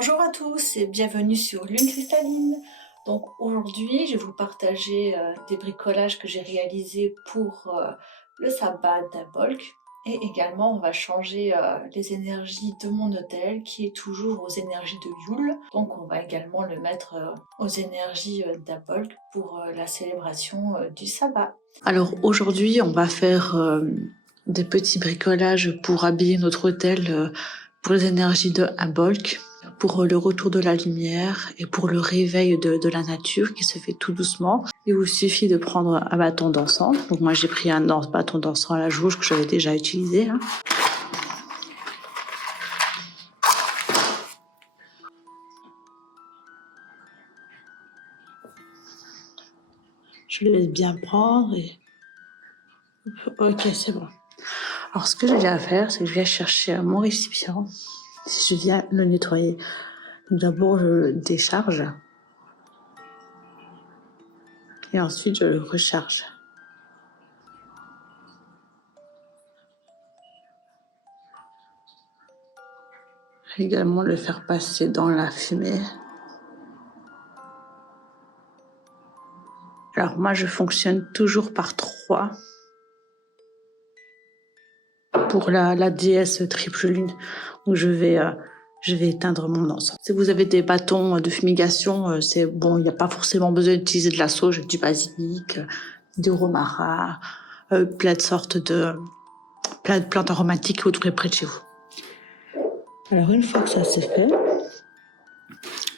Bonjour à tous et bienvenue sur Lune Cristalline. Donc aujourd'hui, je vais vous partager des bricolages que j'ai réalisés pour le sabbat d'Abolk. Et également, on va changer les énergies de mon hôtel qui est toujours aux énergies de Yule. Donc on va également le mettre aux énergies d'Abolk pour la célébration du sabbat. Alors aujourd'hui, on va faire des petits bricolages pour habiller notre hôtel pour les énergies de Abolk, pour le retour de la lumière et pour le réveil de la nature qui se fait tout doucement. Il vous suffit de prendre un bâton d'encens. Donc moi j'ai pris un bâton d'encens à la jauge que j'avais déjà utilisé. Je le laisse bien prendre et... Ok, c'est bon. Alors ce que je viens faire, c'est que je viens chercher mon récipient. Si je viens le nettoyer, d'abord je le décharge. Et ensuite je le recharge. Également le faire passer dans la fumée. Alors moi je fonctionne toujours par 3 pour la déesse triple lune. Donc je vais éteindre mon encens. Si vous avez des bâtons de fumigation, c'est bon, il n'y a pas forcément besoin d'utiliser de la sauge, du basilic, du romarin, plein de plantes aromatiques que vous trouverez près de chez vous. Alors une fois que ça c'est fait,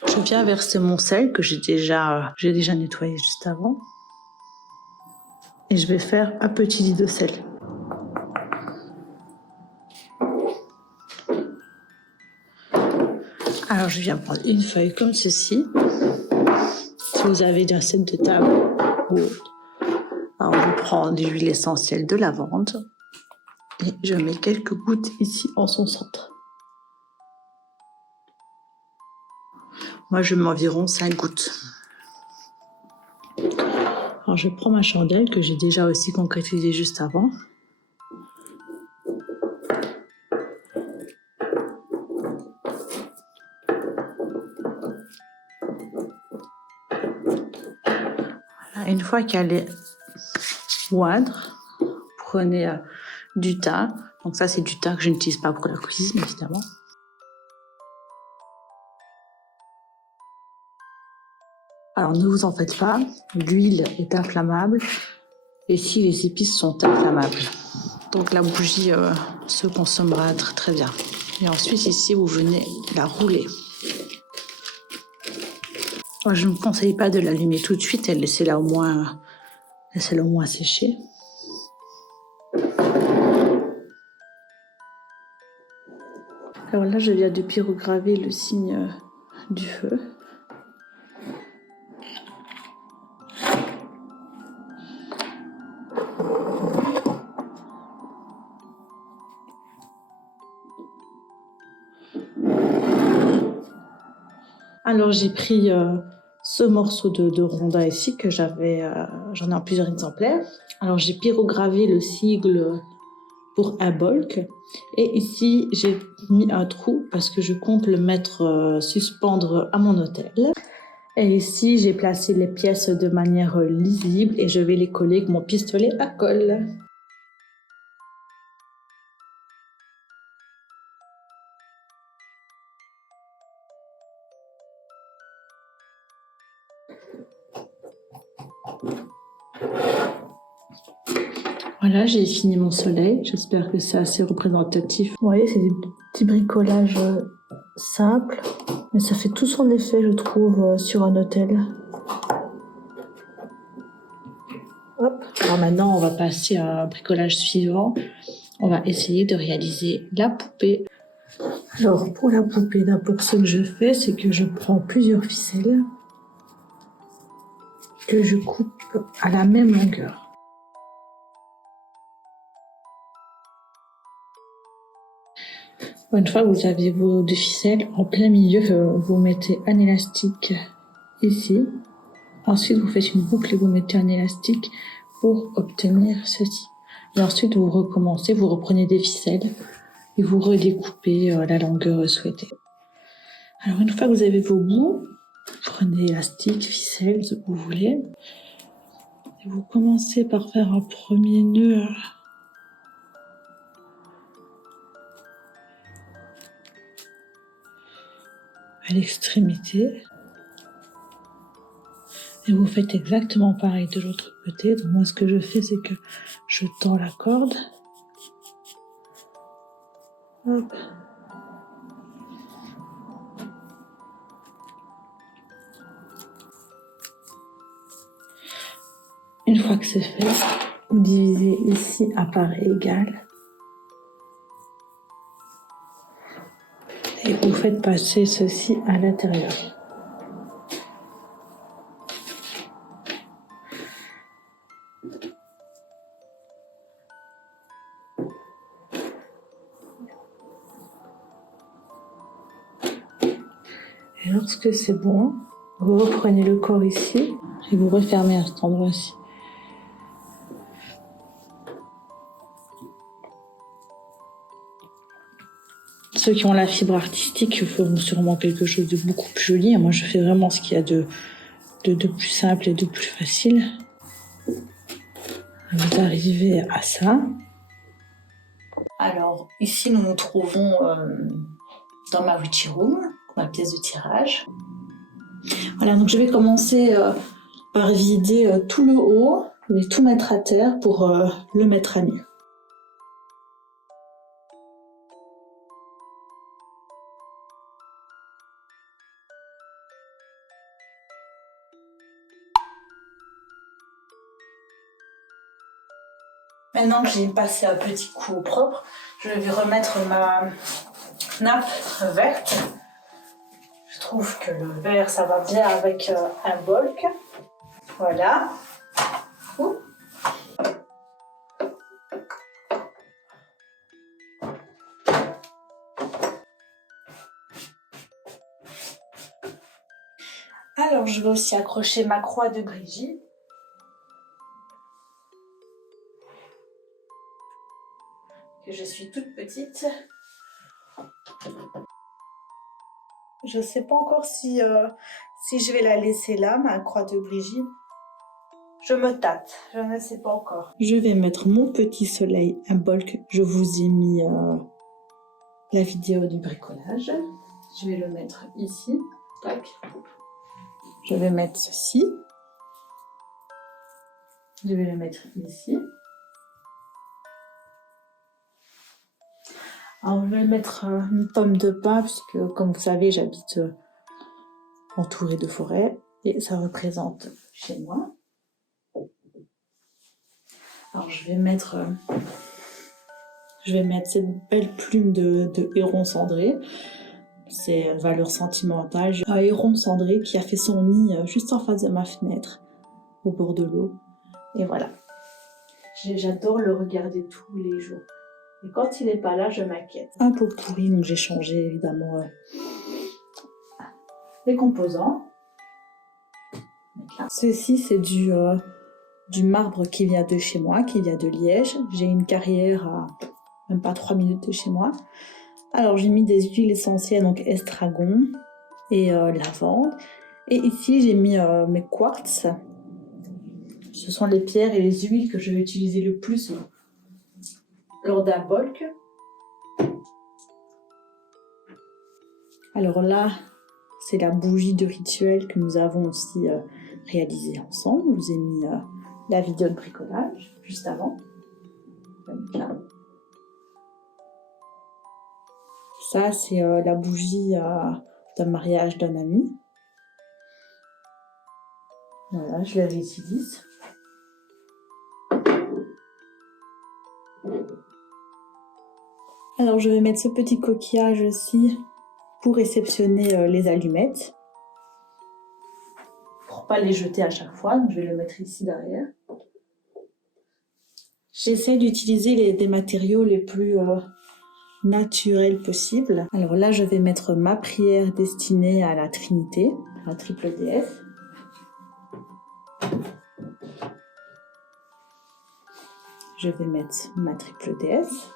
je viens verser mon sel que j'ai déjà nettoyé juste avant. Et je vais faire un petit lit de sel. Alors je viens prendre une feuille comme ceci. Si vous avez une assiette de table ou autre. Alors je prends de l'huile essentielle de lavande. Et je mets quelques gouttes ici en son centre. Moi je mets environ 5 gouttes. Alors je prends ma chandelle que j'ai déjà aussi concrétisée juste avant. Voilà, une fois qu'elle est moindre, prenez du thym. Donc ça c'est du thym que je n'utilise pas pour la cuisine évidemment. Alors ne vous en faites pas, l'huile est inflammable et si les épices sont inflammables. Donc la bougie se consommera très bien. Et ensuite ici vous venez la rouler. Moi, je ne vous conseille pas de l'allumer tout de suite et laissez-la au moins sécher. Alors là je viens de pyrograver le signe du feu. Alors j'ai pris ce morceau de rondin ici que j'en ai en plusieurs exemplaires. Alors j'ai pyrogravé le sigle pour Abolk et ici j'ai mis un trou parce que je compte le mettre suspendre à mon hôtel. Et ici j'ai placé les pièces de manière lisible et je vais les coller avec mon pistolet à colle. Voilà, j'ai fini mon soleil. J'espère que c'est assez représentatif. Vous voyez, c'est des petits bricolages simples, mais ça fait tout son effet, je trouve, sur un hôtel. Hop. Alors maintenant, on va passer à un bricolage suivant. On va essayer de réaliser la poupée. Alors, pour la poupée, d'abord, ce que je fais, c'est que je prends plusieurs ficelles que je coupe à la même longueur. Une fois que vous avez vos 2 ficelles, en plein milieu, vous mettez un élastique ici. Ensuite, vous faites une boucle et vous mettez un élastique pour obtenir ceci. Et ensuite, vous recommencez, vous reprenez des ficelles et vous redécoupez la longueur souhaitée. Alors une fois que vous avez vos bouts, prenez élastique, ficelle, ce que vous voulez. Et vous commencez par faire un premier nœud à l'extrémité. Et vous faites exactement pareil de l'autre côté. Donc moi ce que je fais, c'est que je tends la corde. Hop. Une fois que c'est fait, vous divisez ici à part égale. Et vous faites passer ceci à l'intérieur. Et lorsque c'est bon, vous reprenez le corps ici et vous refermez à cet endroit-ci. Ceux qui ont la fibre artistique feront sûrement quelque chose de beaucoup plus joli. Moi, je fais vraiment ce qu'il y a de plus simple et de plus facile. Vous arrivez à ça. Alors, ici, nous nous trouvons dans ma witchy room, ma pièce de tirage. Voilà, donc je vais commencer par vider tout le haut, et tout mettre à terre pour le mettre à nu. Maintenant que j'ai passé un petit coup au propre, je vais remettre ma nappe verte. Je trouve que le vert, ça va bien avec un bulk. Voilà. Ouh. Alors, je vais aussi accrocher ma croix de Brigitte. Que je suis toute petite. Je ne sais pas encore si je vais la laisser là, ma croix de Brigitte. Je me tâte, je ne sais pas encore. Je vais mettre mon petit soleil, un bulk. Je vous ai mis la vidéo du bricolage. Je vais le mettre ici. Tac. Je vais mettre ceci. Je vais le mettre ici. Alors, je vais mettre une pomme de pin, puisque, comme vous savez, j'habite entourée de forêt. Et ça représente chez moi. Alors, je vais mettre cette belle plume de héron cendré. C'est valeur sentimentale. J'ai un héron cendré qui a fait son nid juste en face de ma fenêtre, au bord de l'eau. Et voilà. J'adore le regarder tous les jours. Et quand il n'est pas là, je m'inquiète. Un pot pourri, donc j'ai changé évidemment les composants. Ceci, c'est du marbre qui vient de chez moi, qui vient de Liège. J'ai une carrière à même pas 3 minutes de chez moi. Alors j'ai mis des huiles essentielles, donc estragon et lavande. Et ici j'ai mis mes quartz. Ce sont les pierres et les huiles que je vais utiliser le plus lors d'un bulk. Alors là, c'est la bougie de rituel que nous avons aussi réalisée ensemble. Je vous ai mis la vidéo de bricolage juste avant. Là. Ça, c'est la bougie d'un mariage d'un ami. Voilà, je la réutilise. Alors, je vais mettre ce petit coquillage aussi pour réceptionner les allumettes. Pour pas les jeter à chaque fois, donc je vais le mettre ici derrière. J'essaie d'utiliser des matériaux les plus naturels possibles. Alors là, je vais mettre ma prière destinée à la Trinité, la triple déesse. Je vais mettre ma triple déesse.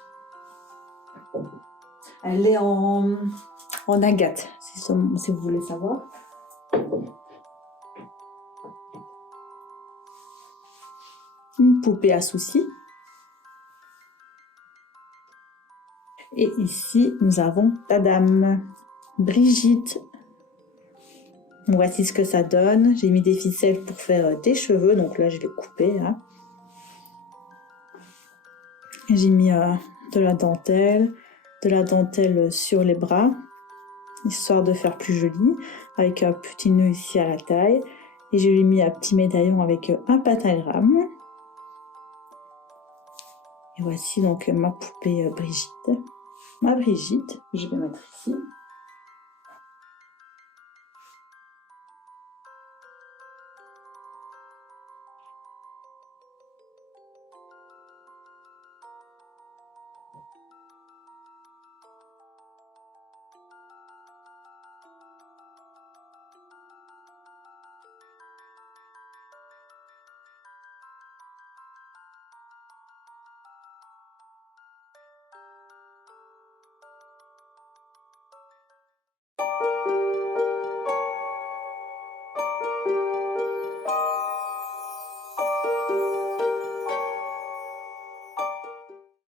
Elle est en agate, si vous voulez savoir. Une poupée à soucis. Et ici, nous avons la dame, Brigitte. Voici ce que ça donne. J'ai mis des ficelles pour faire des cheveux, donc là je l'ai coupé. Hein. J'ai mis de la dentelle sur les bras, histoire de faire plus joli, avec un petit nœud ici à la taille. Et je lui ai mis un petit médaillon avec un pentagramme. Et voici donc ma poupée Brigitte. Ma Brigitte, je vais mettre ici.